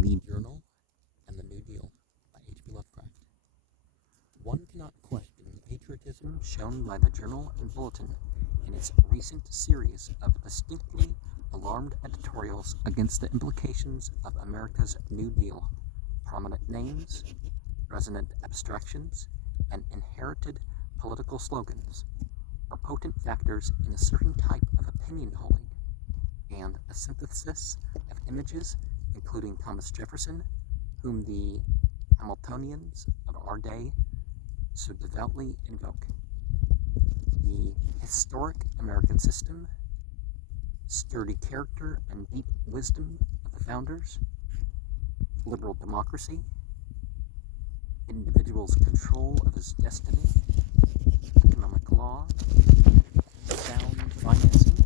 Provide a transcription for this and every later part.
The Journal and the New Deal by H.P. Lovecraft. One cannot question the patriotism shown by the Journal and Bulletin in its recent series of distinctly alarmed editorials against the implications of America's New Deal. Prominent names, resonant abstractions, and inherited political slogans are potent factors in a certain type of opinion holding, and a synthesis of images, including Thomas Jefferson, whom the Hamiltonians of our day so devoutly invoke. The historic American system, sturdy character and deep wisdom of the founders, liberal democracy, individual's control of his destiny, economic law, sound financing,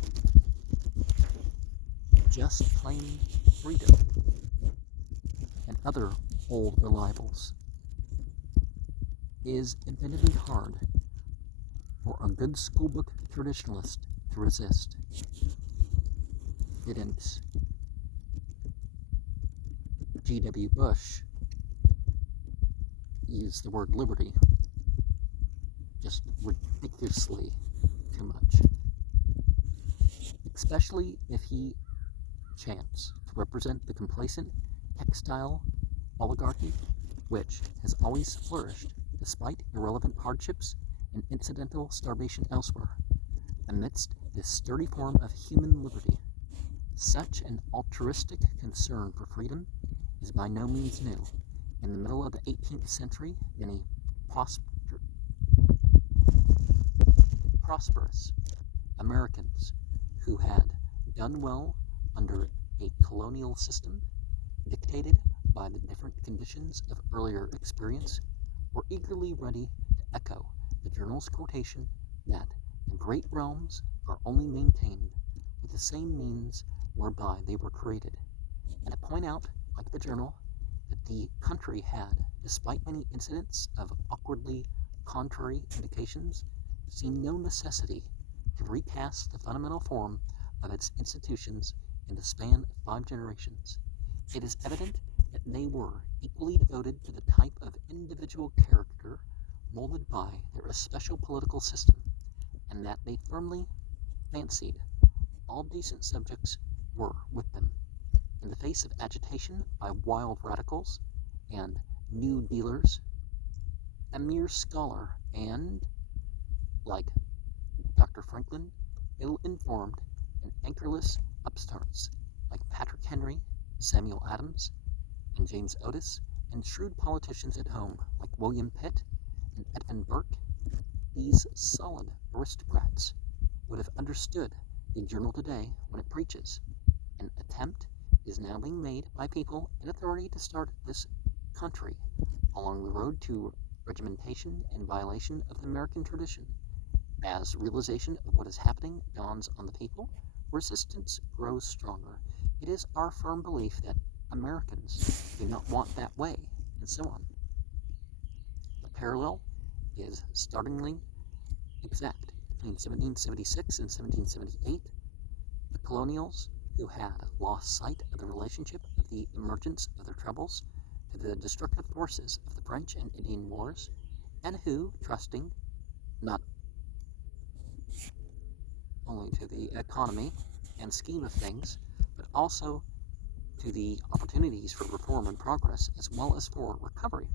just plain freedom, and other old reliables, is admittedly hard for a good schoolbook traditionalist to resist. Didn't G.W. Bush use the word liberty just ridiculously too much? Especially if he chants to represent the complacent textile oligarchy which has always flourished despite irrelevant hardships and incidental starvation elsewhere, amidst this sturdy form of human liberty. Such an altruistic concern for freedom is by no means new. In the middle of the 18th century, many prosperous Americans who had done well under a colonial system dictated by the different conditions of earlier experience were eagerly ready to echo the Journal's quotation that the great realms are only maintained with the same means whereby they were created, and to point out, like the Journal, that the country had, despite many incidents of awkwardly contrary indications, seen no necessity to recast the fundamental form of its institutions in the span of 5 generations. It is evident that they were equally devoted to the type of individual character molded by their especial political system, and that they firmly fancied all decent subjects were with them. In the face of agitation by wild radicals and new dealers, a mere scholar and, like Dr. Franklin, ill-informed and anchorless upstarts like Patrick Henry, Samuel Adams, and James Otis, and shrewd politicians at home like William Pitt and Edmund Burke, these solid aristocrats would have understood the Journal today when it preaches. An attempt is now being made by people in authority to start this country along the road to regimentation and violation of the American tradition. As realization of what is happening dawns on the people, resistance grows stronger. It is our firm belief that Americans do not want that way, and so on. The parallel is startlingly exact. Between 1776 and 1778, the colonials, who had lost sight of the relationship of the emergence of their troubles to the destructive forces of the French and Indian Wars, and who, trusting not only to the economy and scheme of things, but also to the opportunities for reform and progress, as well as for recovery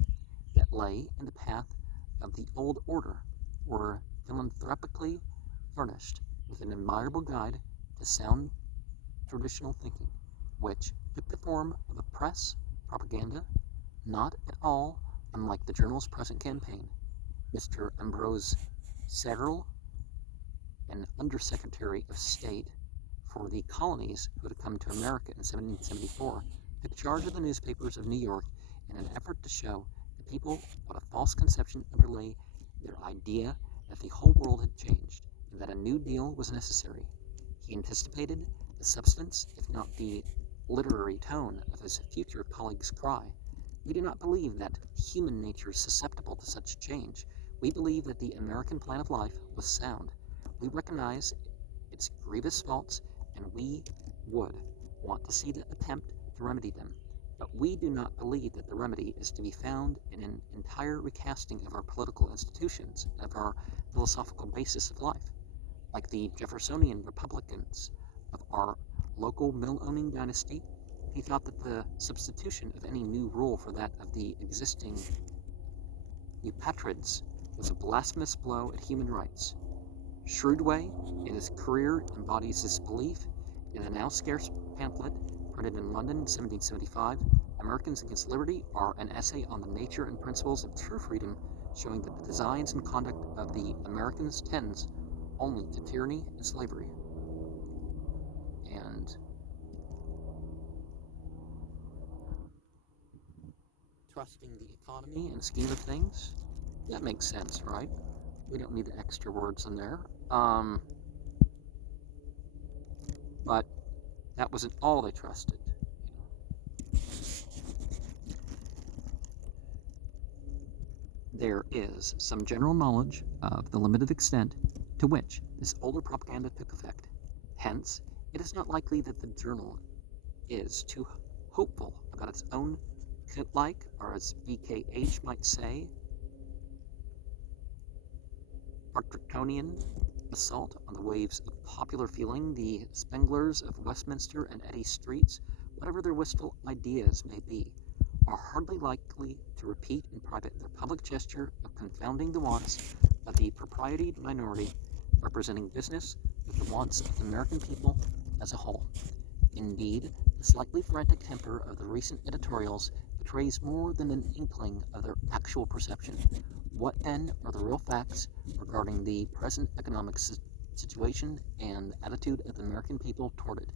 that lay in the path of the old order, were philanthropically furnished with an admirable guide to sound traditional thinking, which took the form of a press propaganda not at all unlike the Journal's present campaign. Mr. Ambrose Serrell, an Undersecretary of State for the colonies who had come to America in 1774, took charge of the newspapers of New York in an effort to show the people what a false conception underlay their idea that the whole world had changed and that a new deal was necessary. He anticipated the substance, if not the literary tone, of his future colleague's cry. We do not believe that human nature is susceptible to such change. We believe that the American plan of life was sound. We recognize its grievous faults, and we would want to see the attempt to remedy them. But we do not believe that the remedy is to be found in an entire recasting of our political institutions and of our philosophical basis of life. Like the Jeffersonian Republicans of our local mill-owning dynasty, he thought that the substitution of any new rule for that of the existing Eupatrids was a blasphemous blow at human rights. Shrewdway, in his career, embodies this belief in a now scarce pamphlet printed in London in 1775. Americans Against Liberty are an essay on the nature and principles of true freedom, showing that the designs and conduct of the Americans tends only to tyranny and slavery. And trusting the economy and scheme of things, that makes sense, right? We don't need the extra words in there. But that wasn't all they trusted. There is some general knowledge of the limited extent to which this older propaganda took effect. Hence, it is not likely that the journal is too hopeful about its own like, or as BKH might say, Bartretonian assault on the waves of popular feeling. The Spenglers of Westminster and Eddy streets, whatever their wistful ideas may be, are hardly likely to repeat in private their public gesture of confounding the wants of the proprietied minority, representing business with the wants of the American people as a whole. Indeed, the slightly frantic temper of the recent editorials betrays more than an inkling of their actual perception. What then are the real facts regarding the present economic situation and attitude of the American people toward it?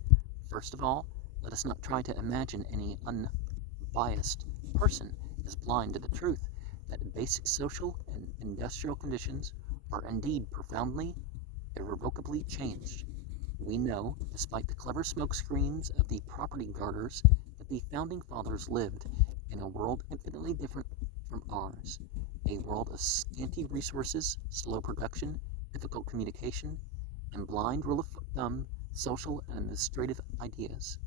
First of all, let us not try to imagine any unbiased person is blind to the truth that basic social and industrial conditions are indeed profoundly, irrevocably changed. We know, despite the clever smokescreens of the property guarders, that the founding fathers lived in a world infinitely different from ours, a world of scanty resources, slow production, difficult communication, and blind rule of thumb social and administrative ideas.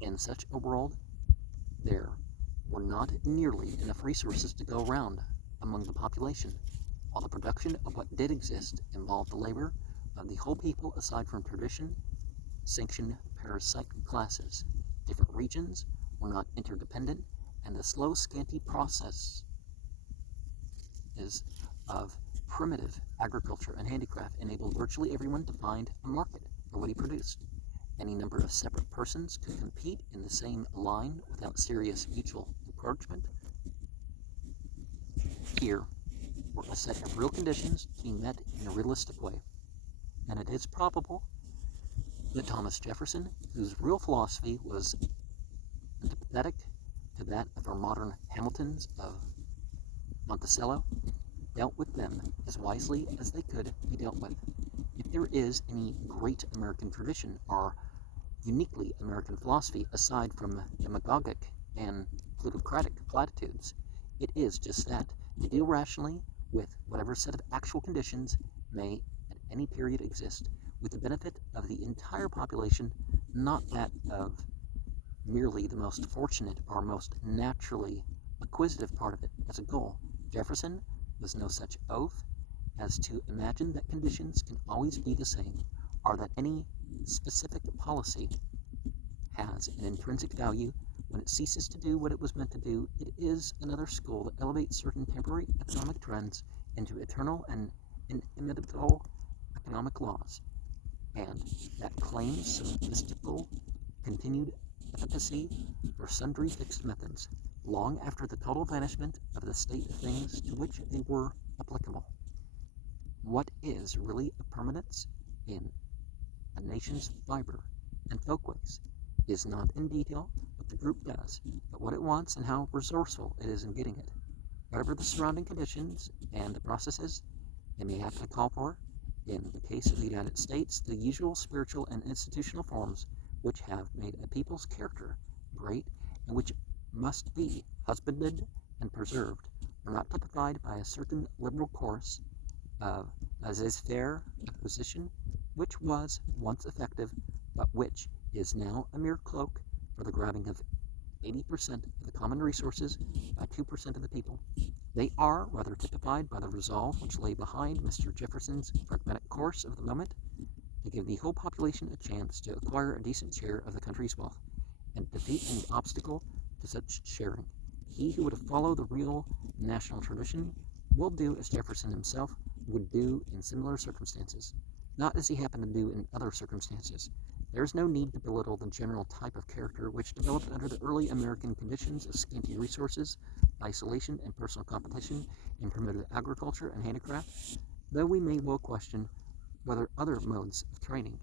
In such a world, there were not nearly enough resources to go around among the population, while the production of what did exist involved the labor of the whole people aside from tradition, sanctioned parasite classes. Different regions were not interdependent, and the slow, scanty process of primitive agriculture and handicraft enabled virtually everyone to find a market for what he produced. Any number of separate persons could compete in the same line without serious mutual encroachment. Here were a set of real conditions to be met in a realistic way, and it is probable that Thomas Jefferson, whose real philosophy was antipathetic to that of our modern Hamiltons of Monticello, dealt with them as wisely as they could be dealt with. If there is any great American tradition or uniquely American philosophy aside from demagogic and plutocratic platitudes, it is just that, to deal rationally with whatever set of actual conditions may at any period exist, with the benefit of the entire population, not that of merely the most fortunate or most naturally acquisitive part of it as a goal. Jefferson was no such oaf as to imagine that conditions can always be the same, or that any specific policy has an intrinsic value when it ceases to do what it was meant to do. It is another school that elevates certain temporary economic trends into eternal and inimitable economic laws, and that claims some mystical continued efficacy for sundry fixed methods, long after the total vanishment of the state of things to which they were applicable. What is really a permanence in a nation's fiber and folkways is not in detail what the group does, but what it wants and how resourceful it is in getting it. Whatever the surrounding conditions and the processes they may have to call for, in the case of the United States, the usual spiritual and institutional forms which have made a people's character great and which must be husbanded and preserved are not typified by a certain liberal course of laissez-faire acquisition, which was once effective, but which is now a mere cloak for the grabbing of 80% of the common resources by 2% of the people. They are rather typified by the resolve which lay behind Mr. Jefferson's pragmatic course of the moment to give the whole population a chance to acquire a decent share of the country's wealth, and defeat any obstacle to such sharing. He who would follow the real national tradition will do as Jefferson himself would do in similar circumstances, not as he happened to do in other circumstances. There is no need to belittle the general type of character which developed under the early American conditions of scanty resources, isolation, and personal competition in primitive agriculture and handicraft, though we may well question whether other modes of training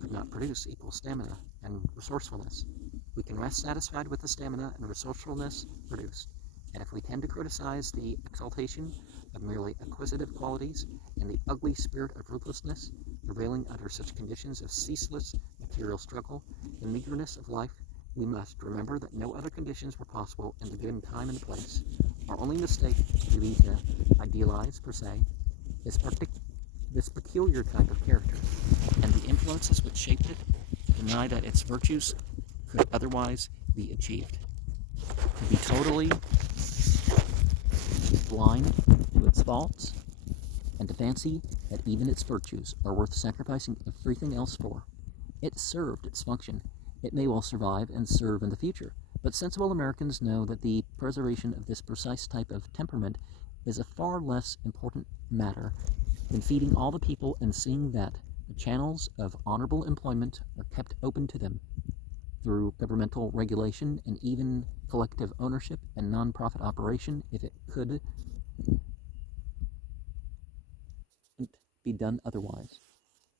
could not produce equal stamina and resourcefulness. We can rest satisfied with the stamina and resourcefulness produced, and if we tend to criticize the exaltation of merely acquisitive qualities and the ugly spirit of ruthlessness prevailing under such conditions of ceaseless material struggle and meagerness of life, we must remember that no other conditions were possible in the given time and place. Our only mistake would be to idealize, per se, this peculiar type of character, and the influences which shaped it, deny that its virtues could otherwise be achieved. To be totally blind to its faults, and to fancy that even its virtues are worth sacrificing everything else for. It served its function. It may well survive and serve in the future, but sensible Americans know that the preservation of this precise type of temperament is a far less important matter than feeding all the people and seeing that the channels of honorable employment are kept open to them through governmental regulation and even collective ownership and non-profit operation, if it could be done otherwise.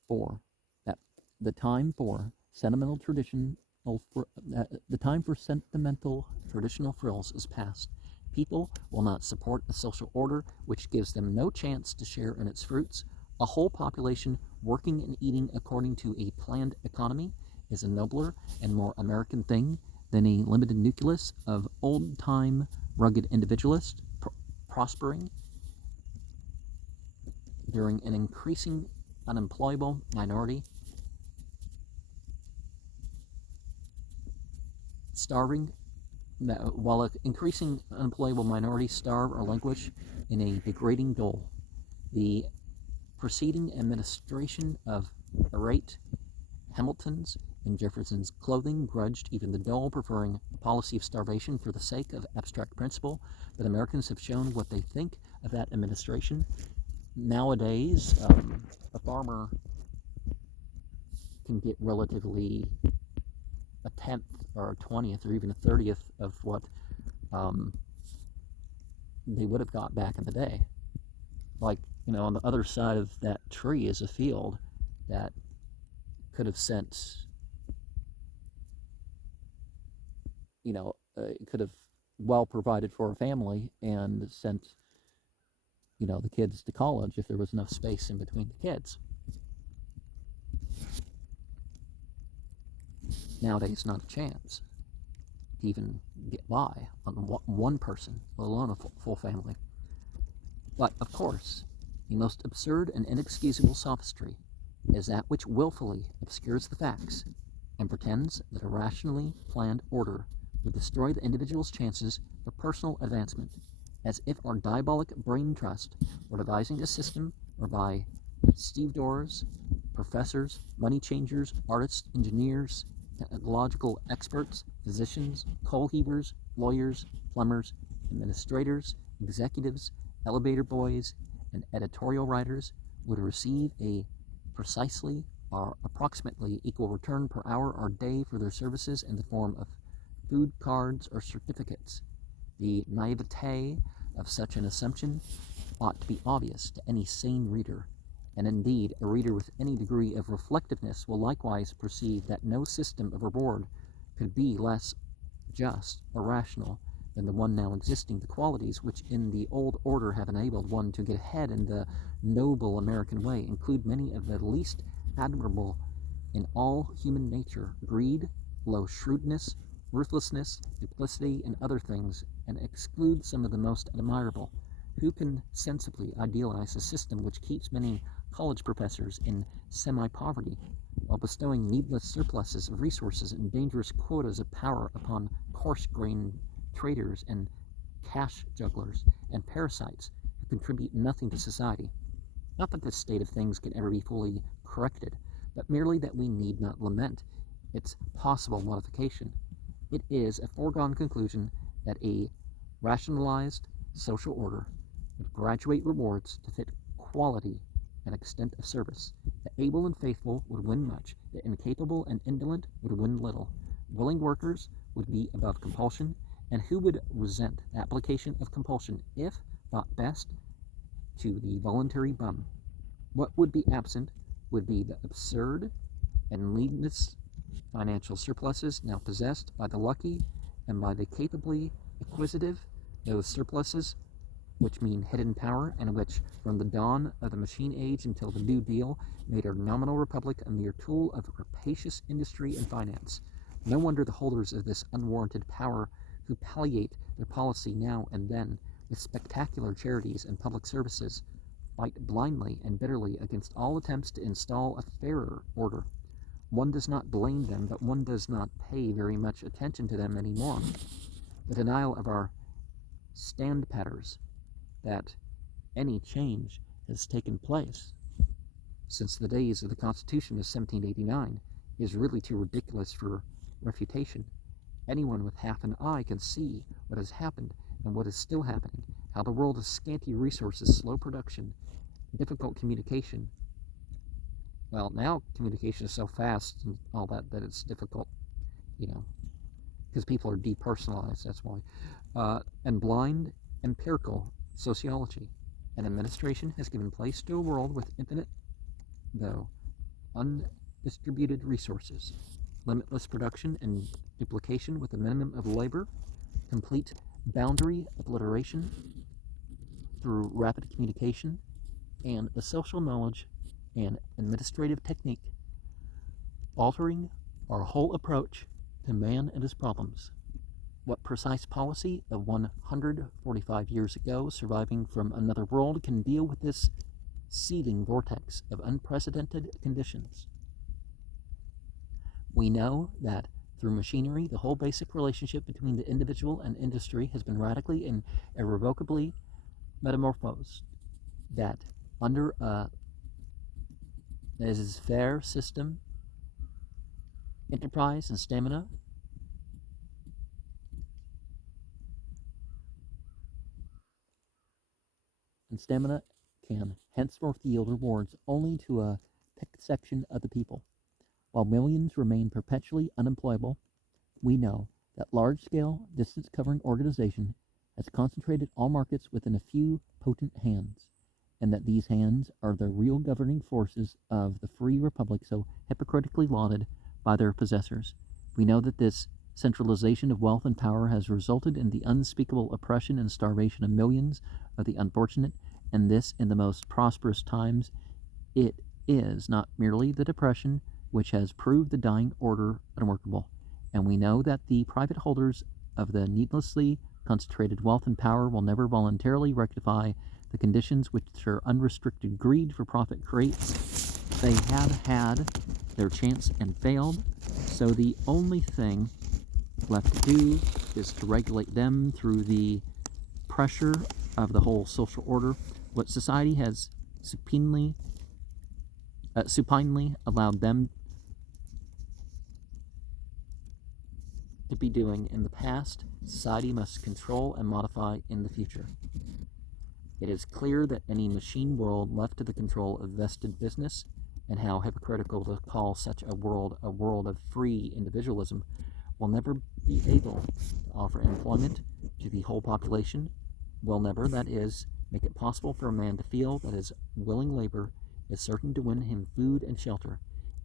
For that the time for sentimental traditional frills is past. People will not support a social order which gives them no chance to share in its fruits. A whole population working and eating according to a planned economy is a nobler and more American thing than a limited nucleus of old-time rugged individualists prospering during an increasing unemployable minority, while an increasing unemployable minority starve or languish in a degrading dole. The preceding administration of irate Hamilton's and Jefferson's clothing grudged even the dole, preferring a policy of starvation for the sake of abstract principle, but Americans have shown what they think of that administration. Nowadays, a farmer can get relatively a 10th or a 20th or even a 30th of what they would have got back in the day. Like, on the other side of that tree is a field that could have sent, could have well provided for a family and sent, the kids to college if there was enough space in between the kids. Nowadays, not a chance to even get by on one person, let alone a full family. But, of course, the most absurd and inexcusable sophistry is that which willfully obscures the facts and pretends that a rationally planned order would destroy the individual's chances for personal advancement, as if our diabolic brain trust were devising a system whereby stevedores, professors, money changers, artists, engineers, technological experts, physicians, coal heavers, lawyers, plumbers, administrators, executives, elevator boys, and editorial writers would receive a precisely or approximately equal return per hour or day for their services in the form of food cards or certificates. The naivete of such an assumption ought to be obvious to any sane reader, and indeed a reader with any degree of reflectiveness will likewise perceive that no system of reward could be less just or rational than the one now existing. The qualities which in the old order have enabled one to get ahead in the noble American way include many of the least admirable in all human nature: greed, low shrewdness, ruthlessness, duplicity, and other things, and exclude some of the most admirable. Who can sensibly idealize a system which keeps many college professors in semi-poverty, while bestowing needless surpluses of resources and dangerous quotas of power upon coarse grain traders and cash jugglers and parasites who contribute nothing to society. Not that this state of things can ever be fully corrected, but merely that we need not lament its possible modification. It is a foregone conclusion that a rationalized social order would graduate rewards to fit quality and extent of service. The able and faithful would win much, the incapable and indolent would win little. Willing workers would be above compulsion, and who would resent the application of compulsion if thought best to the voluntary bum? What would be absent would be the absurd and needless financial surpluses now possessed by the lucky and by the capably acquisitive, those surpluses which mean hidden power, and which, from the dawn of the machine age until the New Deal, made our nominal republic a mere tool of rapacious industry and finance. No wonder the holders of this unwarranted power, who palliate their policy now and then with spectacular charities and public services, fight blindly and bitterly against all attempts to install a fairer order. One does not blame them, but one does not pay very much attention to them any more. The denial of our stand-patters that any change has taken place since the days of the Constitution of 1789 is really too ridiculous for refutation. Anyone with half an eye can see what has happened and what is still happening, how the world of scanty resources, slow production, difficult communication. Well, now communication is so fast and all that it's difficult, because people are depersonalized, that's why. And blind empirical sociology and administration has given place to a world with infinite, though undistributed resources, limitless production and duplication with a minimum of labor, complete boundary obliteration through rapid communication, and the social knowledge and administrative technique altering our whole approach to man and his problems. What precise policy of 145 years ago surviving from another world can deal with this seething vortex of unprecedented conditions? We know that through machinery, the whole basic relationship between the individual and industry has been radically and irrevocably metamorphosed, that under a laissez-faire system, enterprise and stamina can henceforth yield rewards only to a picked section of the people. While millions remain perpetually unemployable, we know that large-scale, distance-covering organization has concentrated all markets within a few potent hands, and that these hands are the real governing forces of the free republic so hypocritically lauded by their possessors. We know that this centralization of wealth and power has resulted in the unspeakable oppression and starvation of millions of the unfortunate, and this in the most prosperous times. It is not merely the depression which has proved the dying order unworkable, and we know that the private holders of the needlessly concentrated wealth and power will never voluntarily rectify the conditions which their unrestricted greed for profit creates. They have had their chance and failed, so the only thing left to do is to regulate them through the pressure of the whole social order, what society has supinely allowed them to be doing in the past. Society must control and modify in the future. It is clear that any machine world left to the control of vested business, and how hypocritical to call such a world of free individualism, will never be able to offer employment to the whole population, will never, that is, make it possible for a man to feel that his willing labor is certain to win him food and shelter.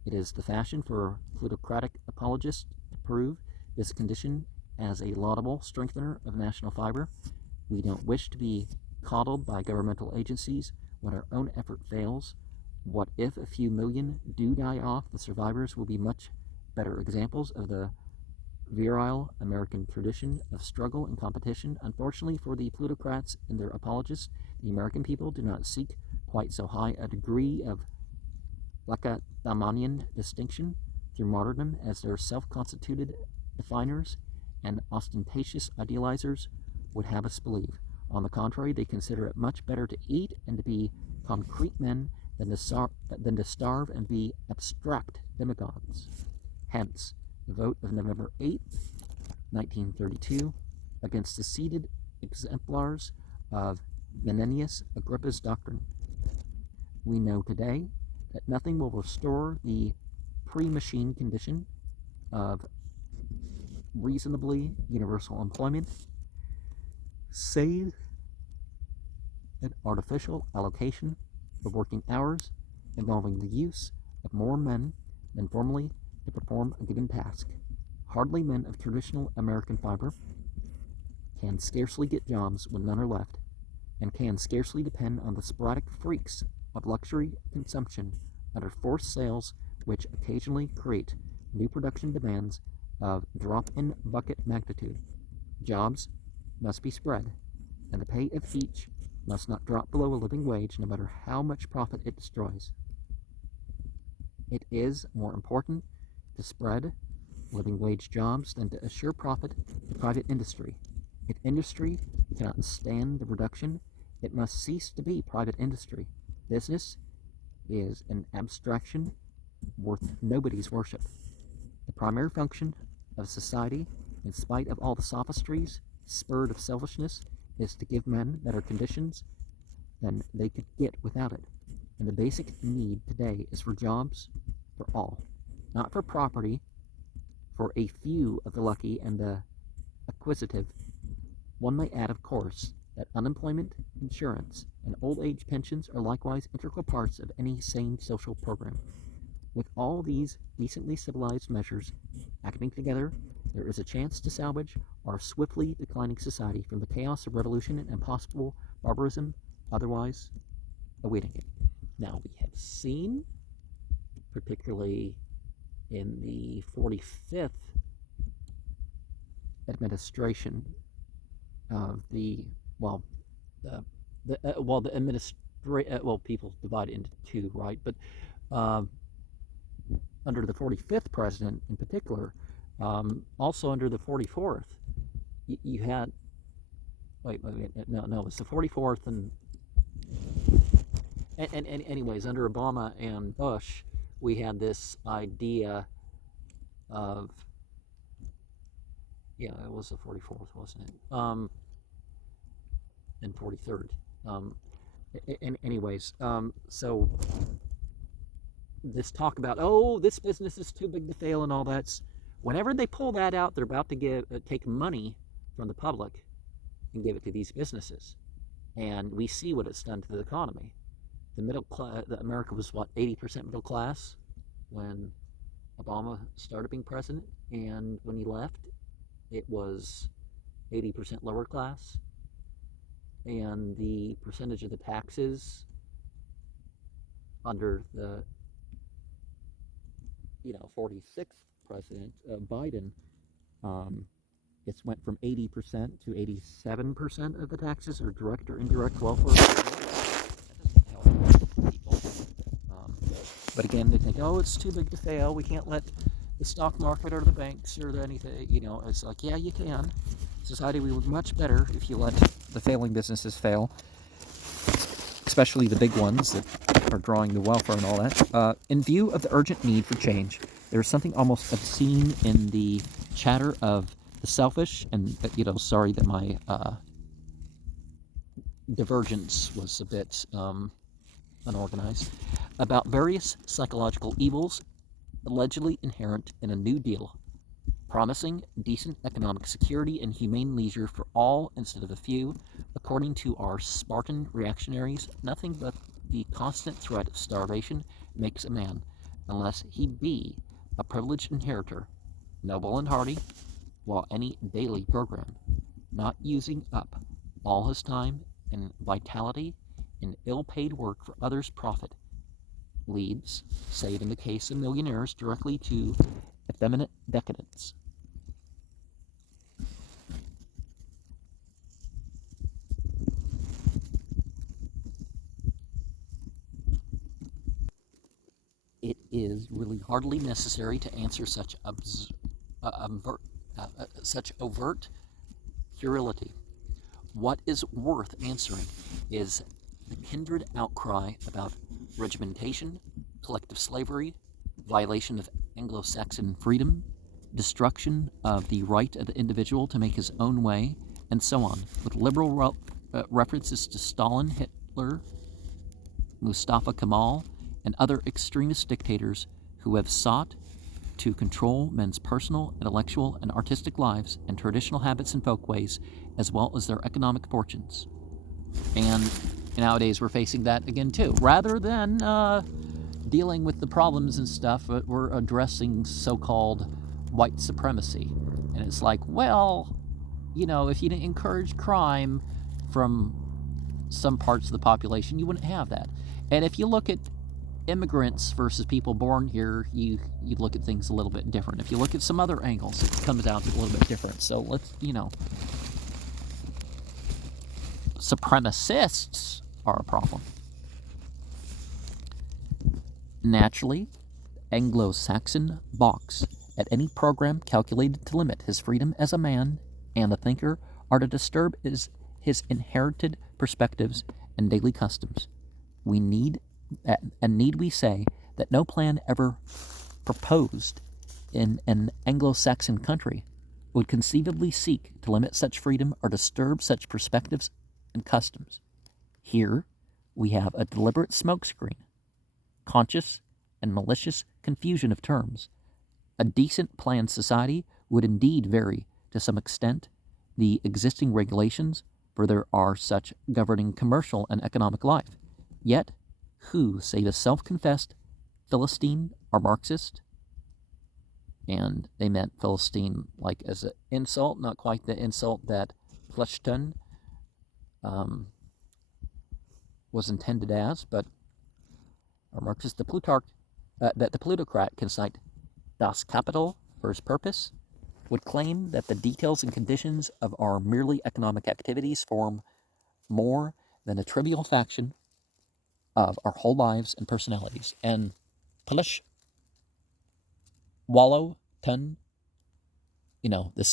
It is the fashion for plutocratic apologists to prove this condition as a laudable strengthener of national fiber. We don't wish to be coddled by governmental agencies when our own effort fails. What if a few million do die off? The survivors will be much better examples of the virile American tradition of struggle and competition. Unfortunately for the plutocrats and their apologists, the American people do not seek quite so high a degree of Lacedaemonian distinction through martyrdom as their self-constituted definers. and ostentatious idealizers would have us believe. On the contrary, they consider it much better to eat and to be concrete men than to starve and be abstract demagogues. Hence, the vote of November 8th, 1932, against the seated exemplars of Menenius Agrippa's doctrine. We know today that nothing will restore the pre-machine condition of reasonably universal employment save an artificial allocation of working hours involving the use of more men than formerly to perform a given task. Hardly men of traditional American fiber can scarcely get jobs when none are left, and can scarcely depend on the sporadic freaks of luxury consumption under forced sales which occasionally create new production demands of drop-in bucket magnitude. Jobs must be spread, and the pay of each must not drop below a living wage, no matter how much profit it destroys. It is more important to spread living wage jobs than to assure profit to private industry. If industry cannot stand the reduction, it must cease to be private industry. Business is an abstraction worth nobody's worship. The primary function of society, in spite of all the sophistries spurred of selfishness, is to give men better conditions than they could get without it. And the basic need today is for jobs for all, not for property for a few of the lucky and the acquisitive. One may add, of course, that unemployment insurance and old age pensions are likewise integral parts of any sane social program. With all these decently civilized measures acting together, there is a chance to salvage our swiftly declining society from the chaos of revolution and possible barbarism otherwise awaiting it. Now, we have seen, particularly in the 45th administration of people divide into two, right? But under the 45th president in particular, also under the 44th, you had, no, it's the 44th and anyways, under Obama and Bush, we had this idea of, it was the 44th, wasn't it? And 43rd. So this talk about, this business is too big to fail and all that. Whenever they pull that out, they're about to take money from the public and give it to these businesses. And we see what it's done to the economy. The middle class, America was 80% middle class when Obama started being president, and when he left, it was 80% lower class. And the percentage of the taxes under the 46th president Biden, it's went from 80% to 87% of the taxes are direct or indirect welfare. That doesn't help people. But again, they think, it's too big to fail. We can't let the stock market or the banks or anything. It's like, yeah, you can. Society would be much better if you let the failing businesses fail, especially the big ones that are drawing the welfare and all that. In view of the urgent need for change, there's something almost obscene in the chatter of the selfish, and sorry that my divergence was a bit unorganized, about various psychological evils allegedly inherent in a New Deal, promising decent economic security and humane leisure for all instead of a few. According to our Spartan reactionaries, nothing but the constant threat of starvation makes a man, unless he be a privileged inheritor, noble and hardy, while any daily program, not using up all his time and vitality in ill-paid work for others' profit, leads, save in the case of millionaires, directly to effeminate decadence. It is really hardly necessary to answer such such overt puerility. What is worth answering is the kindred outcry about regimentation, collective slavery, violation of Anglo-Saxon freedom, destruction of the right of the individual to make his own way, and so on, with liberal references to Stalin, Hitler, Mustafa Kemal, and other extremist dictators who have sought to control men's personal, intellectual, and artistic lives and traditional habits and folkways, as well as their economic fortunes. And nowadays we're facing that again too. Rather than dealing with the problems and stuff, we're addressing so-called white supremacy. And it's like, well, if you didn't encourage crime from some parts of the population, you wouldn't have that. And if you look at immigrants versus people born here, you look at things a little bit different. If you look at some other angles, it comes out a little bit different. So let's, supremacists are a problem. Naturally, Anglo-Saxon balks at any program calculated to limit his freedom as a man and a thinker or to disturb his inherited perspectives and daily customs. Need we say that no plan ever proposed in an Anglo-Saxon country would conceivably seek to limit such freedom or disturb such perspectives and customs. Here we have a deliberate smokescreen, conscious and malicious confusion of terms. A decent planned society would indeed vary to some extent the existing regulations, for there are such governing commercial and economic life. Yet, who, save a self-confessed Philistine or Marxist, and they meant Philistine like as an insult, not quite the insult that Fleischton was intended as, but or Marxist, that the plutocrat can cite Das Kapital for his purpose, would claim that the details and conditions of our merely economic activities form more than a trivial fraction of our whole lives and personalities. And Polish Wallow Tun, the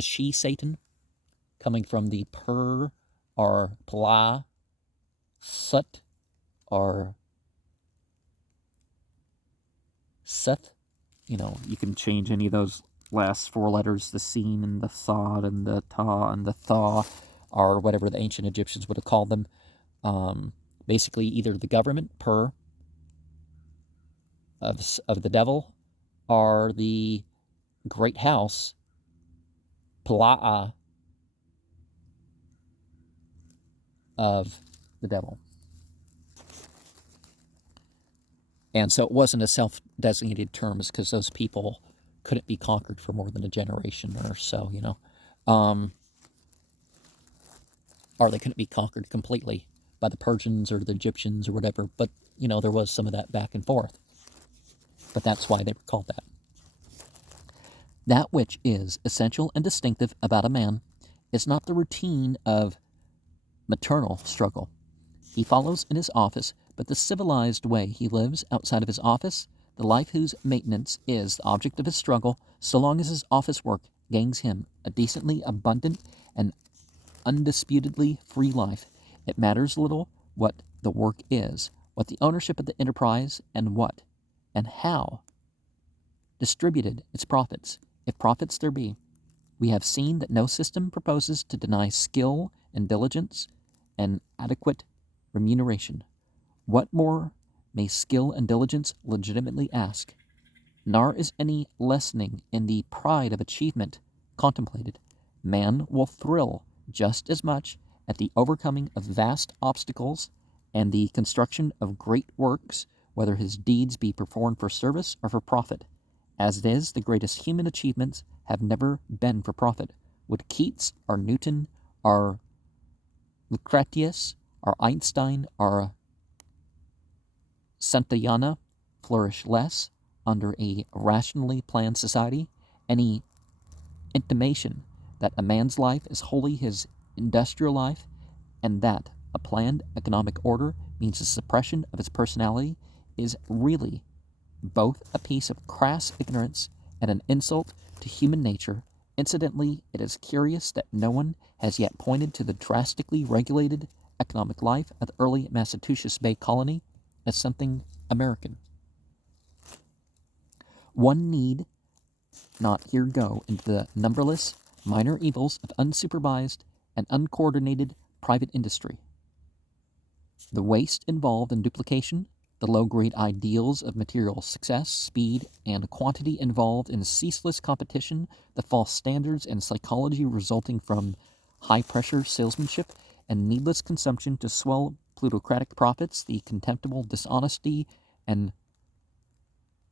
she Satan, coming from the per or pla, sut or seth. You can change any of those last four letters, the seen and the thought and the ta and the thaw, or whatever the ancient Egyptians would have called them. Basically, either the government, per, of the devil, or the great house, pla'a, of the devil. And so it wasn't a self-designated term, because those people couldn't be conquered for more than a generation or so, or they couldn't be conquered completely by the Persians or the Egyptians or whatever. But, there was some of that back and forth. But that's why they were called that. That which is essential and distinctive about a man is not the routine of maternal struggle he follows in his office, but the civilized way he lives outside of his office, the life whose maintenance is the object of his struggle, so long as his office work gains him a decently abundant and undisputedly free life. It matters little what the work is, what the ownership of the enterprise, and what and how distributed its profits, if profits there be. We have seen that no system proposes to deny skill and diligence and adequate remuneration. What more may skill and diligence legitimately ask? Nor is any lessening in the pride of achievement contemplated. Man will thrill just as much at the overcoming of vast obstacles and the construction of great works, whether his deeds be performed for service or for profit. As it is, the greatest human achievements have never been for profit. Would Keats or Newton or Lucretius or Einstein or Santayana flourish less under a rationally planned society? Any intimation that a man's life is wholly his industrial life, and that a planned economic order means the suppression of his personality, is really both a piece of crass ignorance and an insult to human nature Incidentally, it is curious that no one has yet pointed to the drastically regulated economic life of the early Massachusetts Bay Colony as something American. One need not here go into the numberless minor evils of unsupervised and uncoordinated private industry. The waste involved in duplication, the low-grade ideals of material success, speed, and quantity involved in ceaseless competition, the false standards and psychology resulting from high-pressure salesmanship and needless consumption to swell plutocratic profits, the contemptible dishonesty and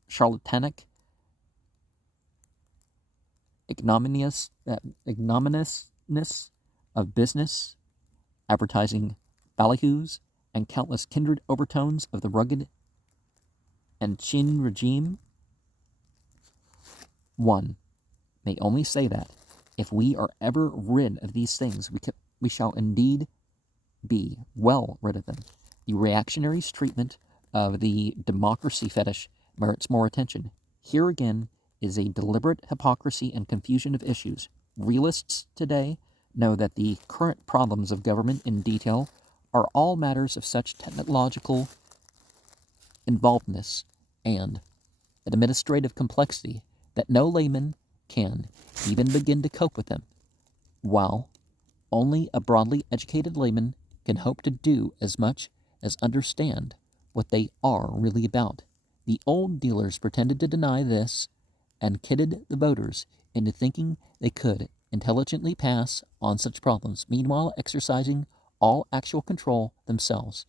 charlatanic ignominiousness of business, advertising ballyhoos, and countless kindred overtones of the rugged and chin regime. One may only say that if we are ever rid of these things, we shall indeed be well rid of them. The reactionary's treatment of the democracy fetish merits more attention. Here again is a deliberate hypocrisy and confusion of issues. Realists today know that the current problems of government in detail are all matters of such technological involvedness and administrative complexity that no layman can even begin to cope with them, while only a broadly educated layman can hope to do as much as understand what they are really about. The old dealers pretended to deny this and kidded the voters into thinking they could intelligently pass on such problems, meanwhile exercising all actual control themselves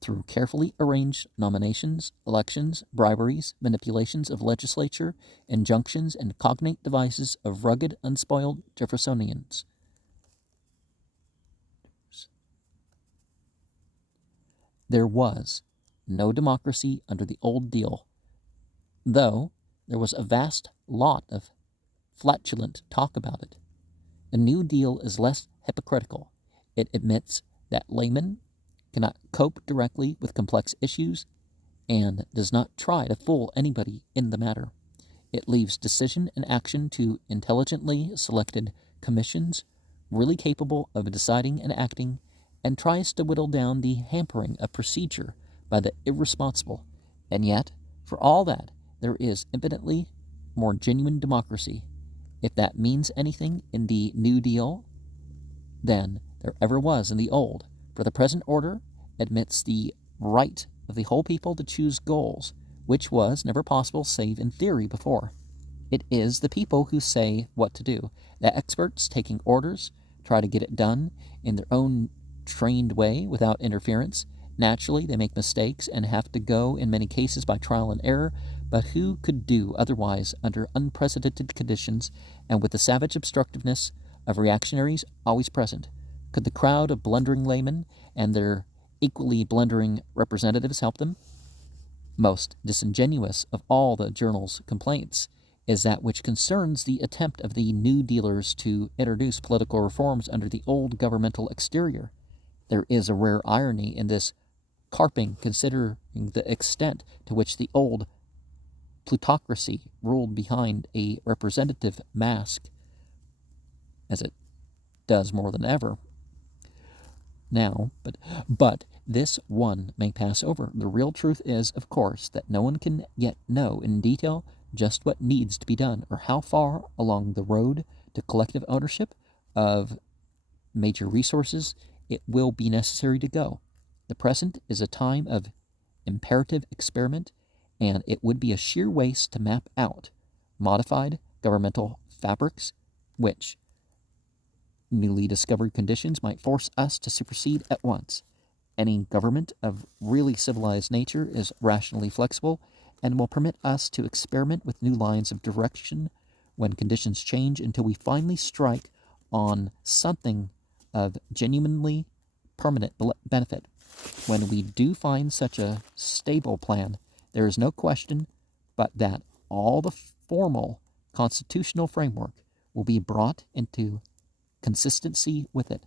through carefully arranged nominations, elections, briberies, manipulations of legislature, injunctions, and cognate devices of rugged, unspoiled Jeffersonians. There was no democracy under the old deal, though there was a vast lot of flatulent talk about it. The New Deal is less hypocritical. It admits that laymen cannot cope directly with complex issues and does not try to fool anybody in the matter. It leaves decision and action to intelligently selected commissions, really capable of deciding and acting, and tries to whittle down the hampering of procedure by the irresponsible. And yet, for all that, there is infinitely more genuine democracy, if that means anything, in the New Deal than there ever was in the old. For the present order admits the right of the whole people to choose goals, which was never possible save in theory before. It is the people who say what to do. The experts taking orders try to get it done in their own trained way without interference. Naturally, they make mistakes and have to go in many cases by trial and error, but who could do otherwise under unprecedented conditions and with the savage obstructiveness of reactionaries always present? Could the crowd of blundering laymen and their equally blundering representatives help them? Most disingenuous of all the journal's complaints is that which concerns the attempt of the New Dealers to introduce political reforms under the old governmental exterior. There is a rare irony in this carping, considering the extent to which the old plutocracy ruled behind a representative mask, as it does more than ever now, but this one may pass over. The real truth is, of course, that no one can yet know in detail just what needs to be done or how far along the road to collective ownership of major resources it will be necessary to go. The present is a time of imperative experiment, and it would be a sheer waste to map out modified governmental fabrics which newly discovered conditions might force us to supersede at once. Any government of really civilized nature is rationally flexible and will permit us to experiment with new lines of direction when conditions change until we finally strike on something of genuinely permanent benefit. When we do find such a stable plan, there is no question but that all the formal constitutional framework will be brought into consistency with it,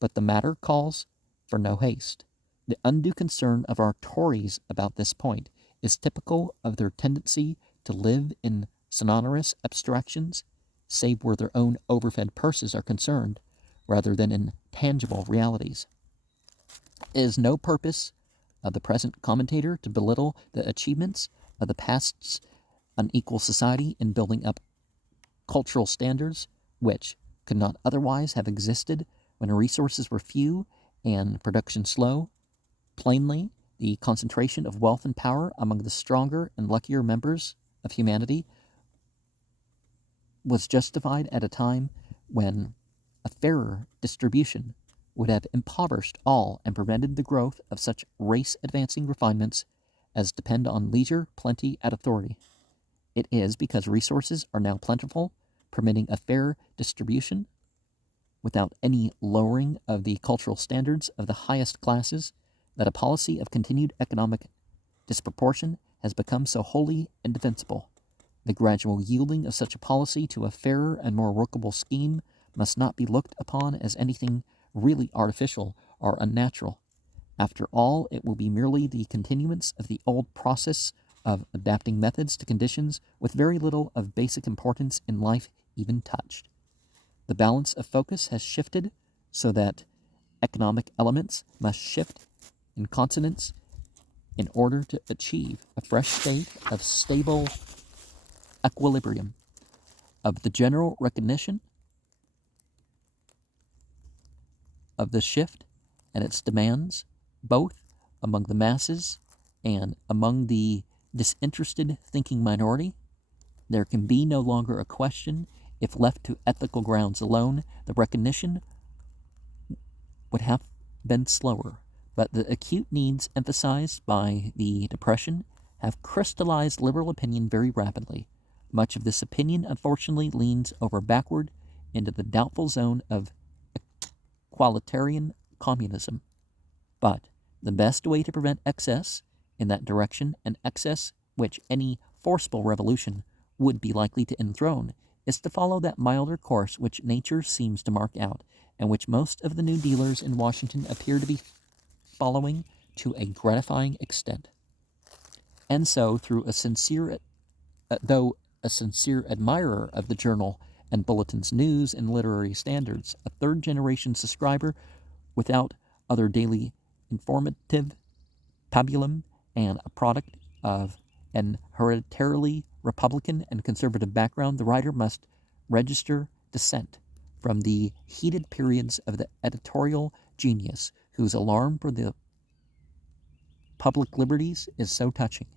but the matter calls for no haste. The undue concern of our Tories about this point is typical of their tendency to live in sonorous abstractions, save where their own overfed purses are concerned, rather than in tangible realities. It is no purpose of the present commentator to belittle the achievements of the past's unequal society in building up cultural standards which could not otherwise have existed when resources were few and production slow. Plainly, the concentration of wealth and power among the stronger and luckier members of humanity was justified at a time when a fairer distribution would have impoverished all and prevented the growth of such race-advancing refinements as depend on leisure, plenty, and authority. It is because resources are now plentiful, permitting a fair distribution, without any lowering of the cultural standards of the highest classes, that a policy of continued economic disproportion has become so wholly indefensible. The gradual yielding of such a policy to a fairer and more workable scheme must not be looked upon as anything really artificial or unnatural. After all, it will be merely the continuance of the old process of adapting methods to conditions with very little of basic importance in life even touched. The balance of focus has shifted so that economic elements must shift in consonance in order to achieve a fresh state of stable equilibrium, of the general recognition of the shift and its demands, both among the masses and among the disinterested thinking minority. There can be no longer a question, if left to ethical grounds alone, the recognition would have been slower, but the acute needs emphasized by the Depression have crystallized liberal opinion very rapidly. Much of this opinion, unfortunately, leans over backward into the doubtful zone of equalitarian communism. But the best way to prevent excess in that direction, an excess which any forcible revolution would be likely to enthrone, is to follow that milder course which nature seems to mark out, and which most of the new dealers in Washington appear to be following to a gratifying extent. And so, though a sincere admirer of the journal and bulletin's news and literary standards, a third-generation subscriber without other daily informative pabulum, and a product of an hereditarily Republican and conservative background, the writer must register dissent from the heated periods of the editorial genius whose alarm for the public liberties is so touching.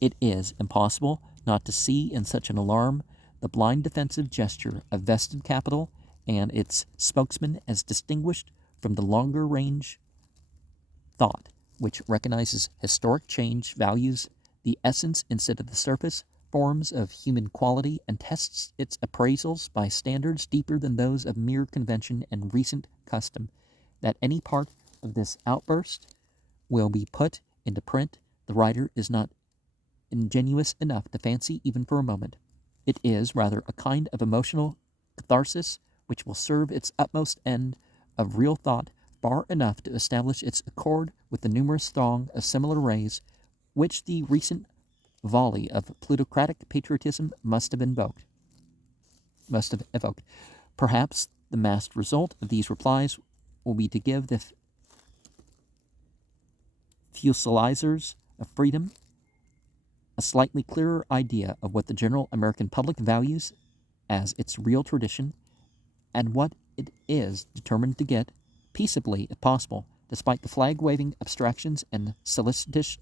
It is impossible not to see in such an alarm the blind defensive gesture of vested capital and its spokesman as distinguished from the longer range thought which recognizes historic change, values the essence instead of the surface forms of human quality, and tests its appraisals by standards deeper than those of mere convention and recent custom. That any part of this outburst will be put into print, the writer is not ingenuous enough to fancy even for a moment. It is rather a kind of emotional catharsis which will serve its utmost end of real thought far enough to establish its accord with the numerous throng of similar rays which the recent volley of plutocratic patriotism must have evoked. Perhaps the massed result of these replies will be to give the fusilizers of freedom a slightly clearer idea of what the general American public values as its real tradition, and what it is determined to get, peaceably if possible, despite the flag-waving abstractions and solicitous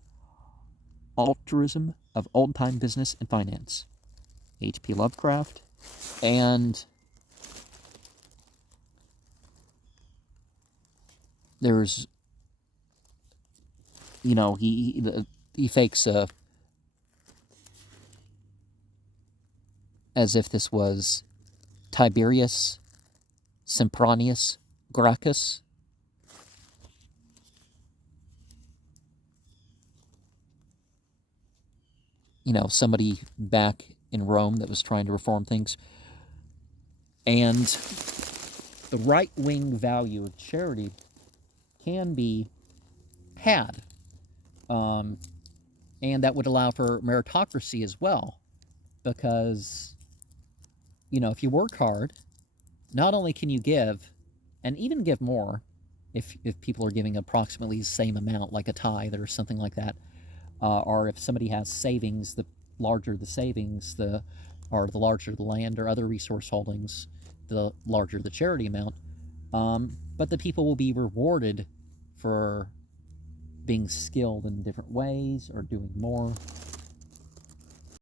altruism of old-time business and finance. H.P. Lovecraft. And there's, he fakes as if this was Tiberius Sempronius Gracchus. Somebody back in Rome that was trying to reform things. And the right-wing value of charity can be had. And that would allow for meritocracy as well, because if you work hard, not only can you give, and even give more, if people are giving approximately the same amount, like a tithe or something like that, or if somebody has savings, the larger the savings, or the larger the land or other resource holdings, the larger the charity amount. But the people will be rewarded for being skilled in different ways or doing more.